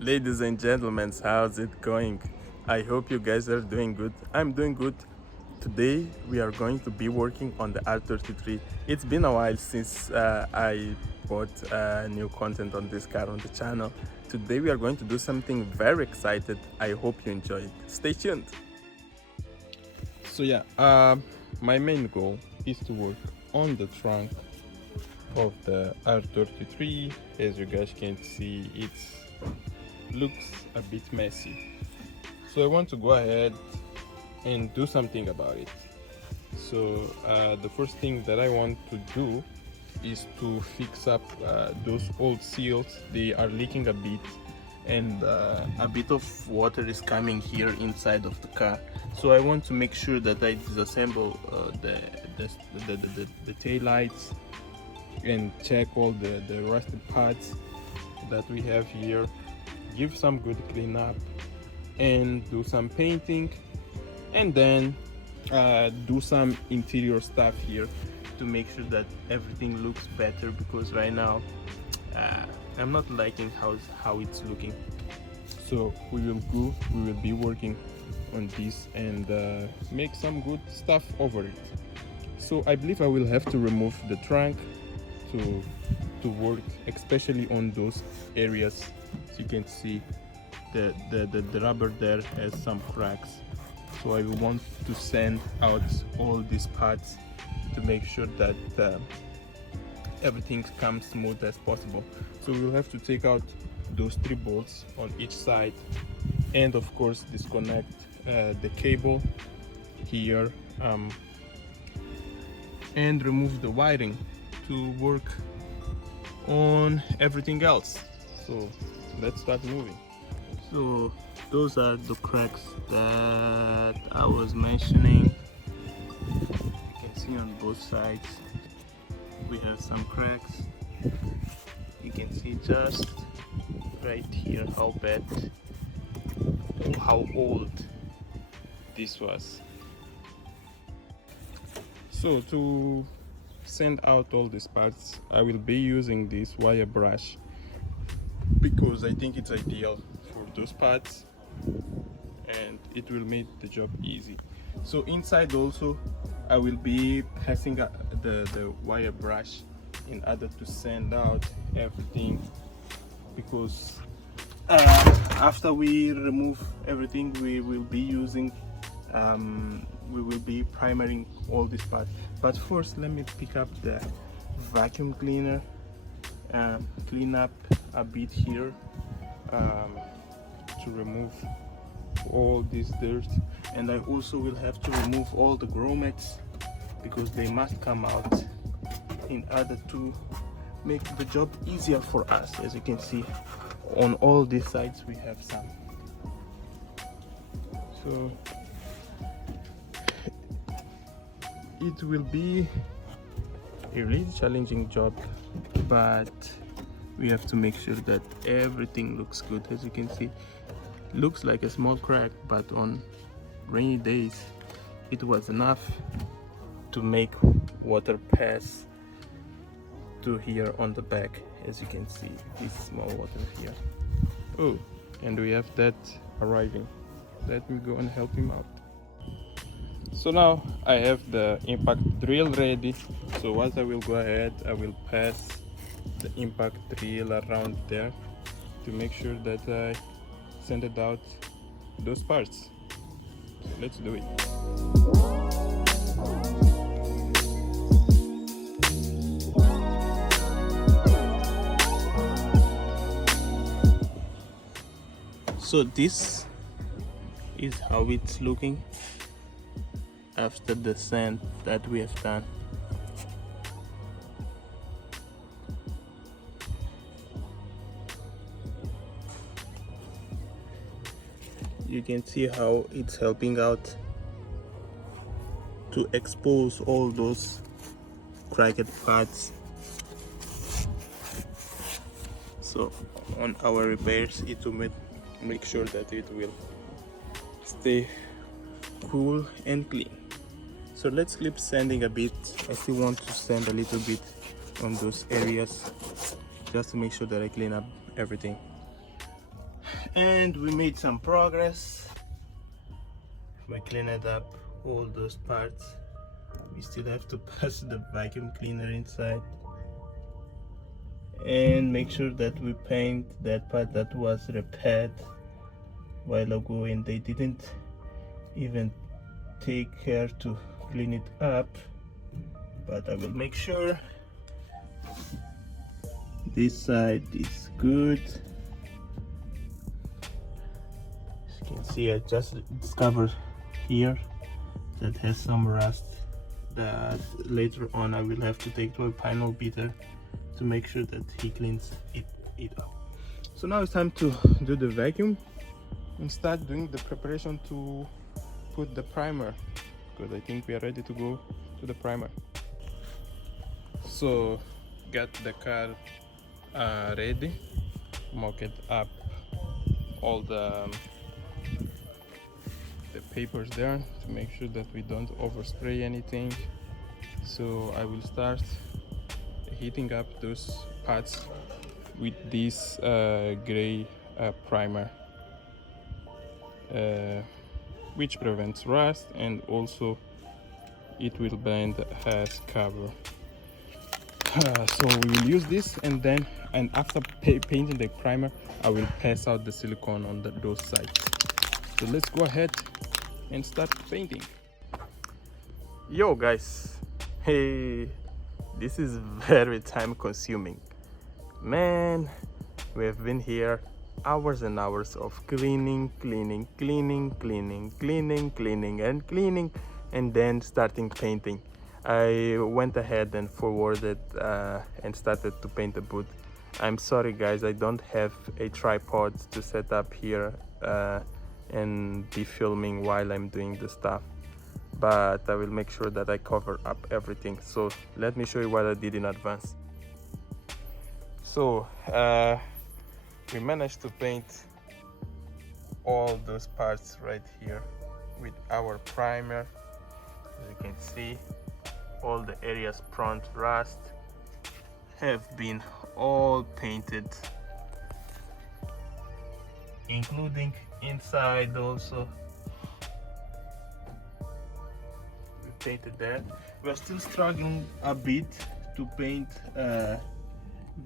Ladies and gentlemen, how's it going? I hope you guys are doing good. I'm doing good. Today we are going to be working on the R33. It's been a while since I put new content on this car on the channel. Today we are going to do something very excited. I hope you enjoy it. Stay tuned. So yeah, my main goal is to work on the trunk of the R33. As you guys can see, it looks a bit messy, so I want to go ahead and do something about it. So the first thing that I want to do is to fix up those old seals. They are leaking a bit, and a bit of water is coming here inside of the car. So I want to make sure that I disassemble the tail lights and check all the rusted parts that we have here, give some good cleanup and do some painting, and then do some interior stuff here to make sure that everything looks better, because right now I'm not liking how it's looking. So we will be working on this and make some good stuff over it. So I believe I will have to remove the trunk to work, especially on those areas. As you can see, the rubber there has some cracks, so I want to sand out all these parts to make sure that everything comes smooth as possible. So we'll have to take out those 3 bolts on each side, and of course disconnect the cable here, and remove the wiring to work on everything else. So let's start moving. So those are the cracks that I was mentioning. You can see on both sides we have some cracks. You can see just right here how bad or how old this was. So to sand out all these parts, I will be using this wire brush because I think it's ideal for those parts and it will make the job easy. So inside also I will be passing the wire brush in order to sand out everything, because after we remove everything we will be using we will be primering all this part. But first let me pick up the vacuum cleaner, clean up a bit here to remove all this dirt, and I also will have to remove all the grommets because they must come out in order to make the job easier for us. As you can see, on all these sides we have some. So it will be a really challenging job, but we have to make sure that everything looks good. As you can see, looks like a small crack, but on rainy days it was enough to make water pass to here on the back. As you can see, this small water here. Oh, and we have that arriving. Let me go and help him out. So now I have the impact drill ready, so what I will go ahead, I will pass the impact drill around there to make sure that I send it out those parts. So let's do it. So this is how it's looking after the sand that we have done. You can see how it's helping out to expose all those cracked parts. So on our repairs it will make sure that it will stay cool and clean. So let's keep sanding a bit. I still want to sand a little bit on those areas just to make sure that I clean up everything. And we made some progress. We cleaned up all those parts. We still have to pass the vacuum cleaner inside and make sure that we paint that part that was repaired while ago, and they didn't even take care to clean it up. But I will make sure. This side is good. As you can see, I just discovered here that has some rust that later on I will have to take to a panel beater to make sure that he cleans it up. So now it's time to do the vacuum and start doing the preparation to put the primer, because I think we are ready to go to the primer. So got the car ready, mocked up all the papers there to make sure that we don't overspray anything. So I will start heating up those parts with this gray primer, which prevents rust, and also it will blend as cover. So we will use this, and after painting the primer, I will pass out the silicone on those sides. So let's go ahead and start painting. Yo guys, hey, this is very time consuming, man. We have been here hours and hours of cleaning, and then starting painting. I went ahead and forwarded and started to paint the boot. I'm sorry guys, I don't have a tripod to set up here and be filming while I'm doing the stuff, but I will make sure that I cover up everything. So let me show you what I did in advance. So we managed to paint all those parts right here with our primer. As you can see, all the areas prone to rust have been all painted, including inside also. We painted that. We're still struggling a bit to paint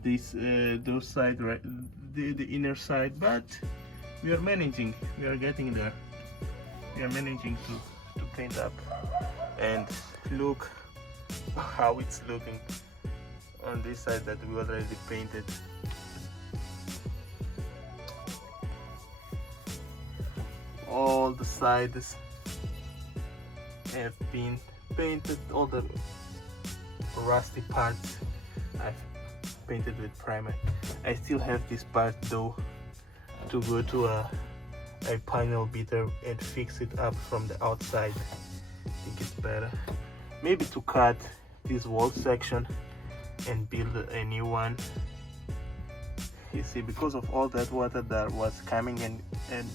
those side, right, the inner side, but we are managing. We are getting there. We are managing to paint up, and look how it's looking on this side that we already painted. All the sides have been painted, all the rusty parts I've painted with primer. I still have this part though to go to a panel beater and fix it up from the outside. I think it's better maybe to cut this wall section and build a new one. You see, because of all that water that was coming and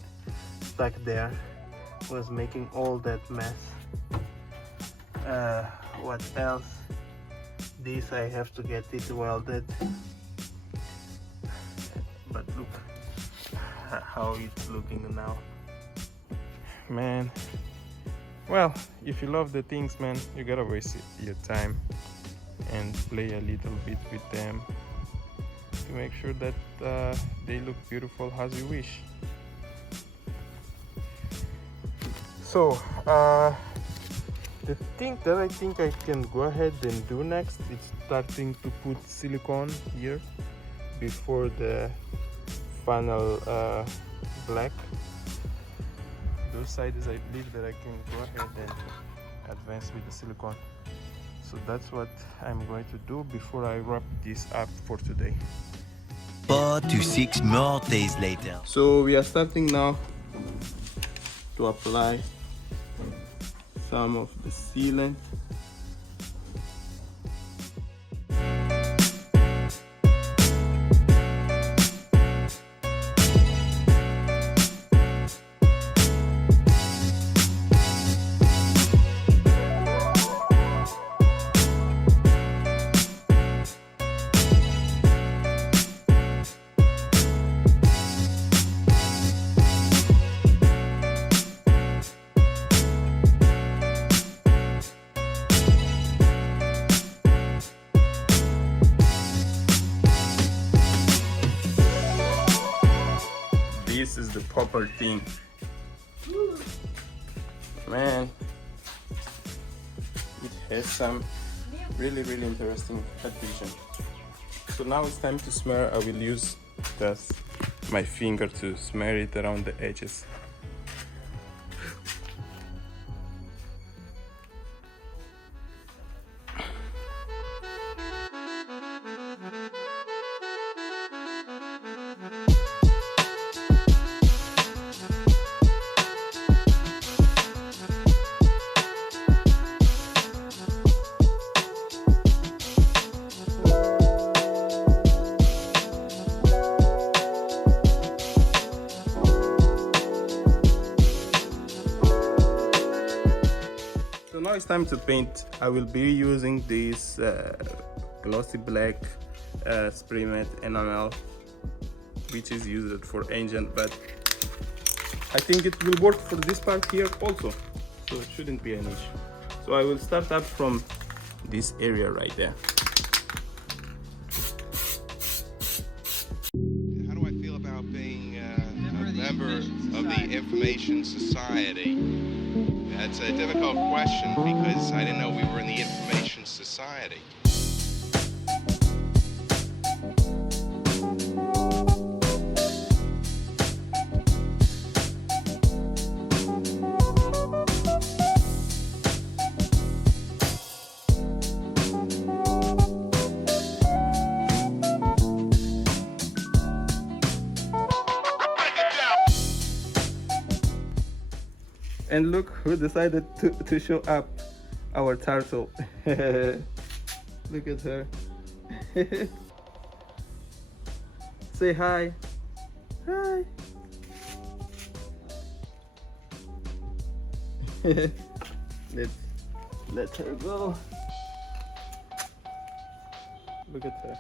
stuck there, was making all that mess. What else? This I have to get it welded, but look how it's looking now, man. Well, if you love the things, man, you gotta waste your time and play a little bit with them to make sure that they look beautiful as you wish. So the thing that I think I can go ahead and do next is starting to put silicone here before the final black. Those sides I believe that I can go ahead and advance with the silicone. So that's what I'm going to do before I wrap this up for today. 4 to 6 more days later. So we are starting now to apply some of the sealant. this is the proper thing. Man, it has some really interesting addition. So now it's time to smear. I will use just my finger to smear it around the edges. So now it's time to paint. I will be using this glossy black spray matte enamel, which is used for engine, but I think it will work for this part here also, so it shouldn't be an issue. So I will start up from this area right there. How do I feel about being a member of the Information Society? That's a difficult question because I didn't know we were in the Information Society. And look who decided to show up, our turtle. Look at her. Say hi. Hi. Let's let her go. Look at her.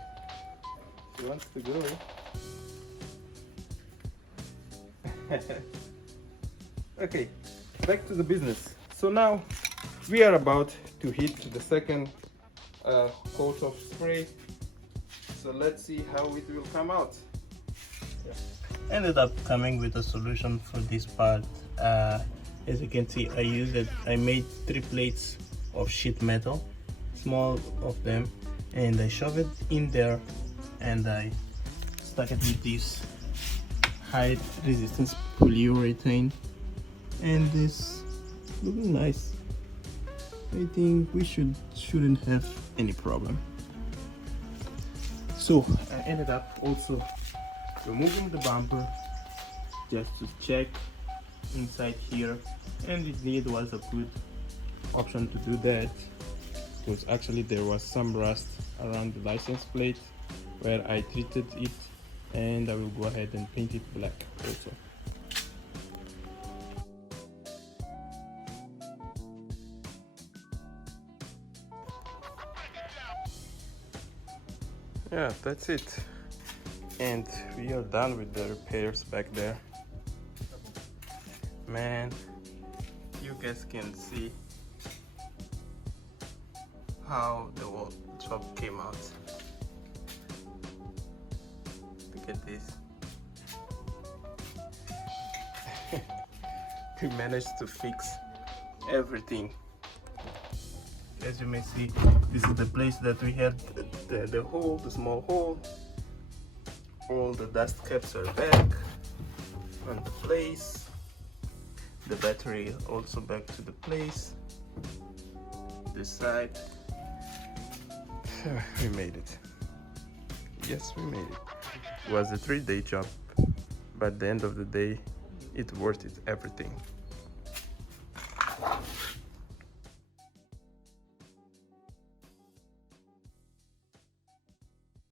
She wants to go. Okay. Back to the business. So now we are about to hit the second coat of spray. So let's see how it will come out. Ended up coming with a solution for this part. As you can see, I made 3 plates of sheet metal, small of them, and I shoved it in there and I stuck it with this high resistance polyurethane. And this looking nice. I think we shouldn't have any problem. So I ended up also removing the bumper just to check inside here, and indeed was a good option to do that, because actually there was some rust around the license plate where I treated it, and I will go ahead and paint it black also. Yeah, that's it, and we are done with the repairs back there. Man, you guys can see how the whole job came out. Look at this. We managed to fix everything. As you may see, this is the place that we had the hole, the small hole. All the dust caps are back on the place. The battery also back to the place. This side. We made it. Yes, we made it. It was a 3-day job, but at the end of the day, it worth it, everything.